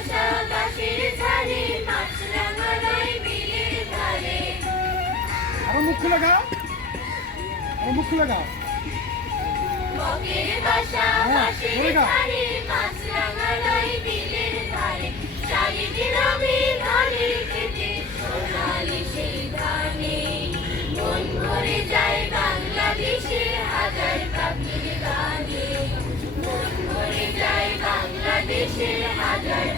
বাসা বাঁশের ঝাড়ে, মাছরাঙা নয় বিলের ধারে। আরো মুখ খুলে গাও, আরো মুখ খুলে গাও। বকের বাসা বাঁশের ঝাড়ে, মাছরাঙা নয় বিলের ধারে। শালিক রবে ধানের খেতে, সোনালি সেই ধানে। মন ভরে যায় বাংলাদেশের হাজার পাখির গানে। মন ভরে যায় বাংলাদেশের হাজার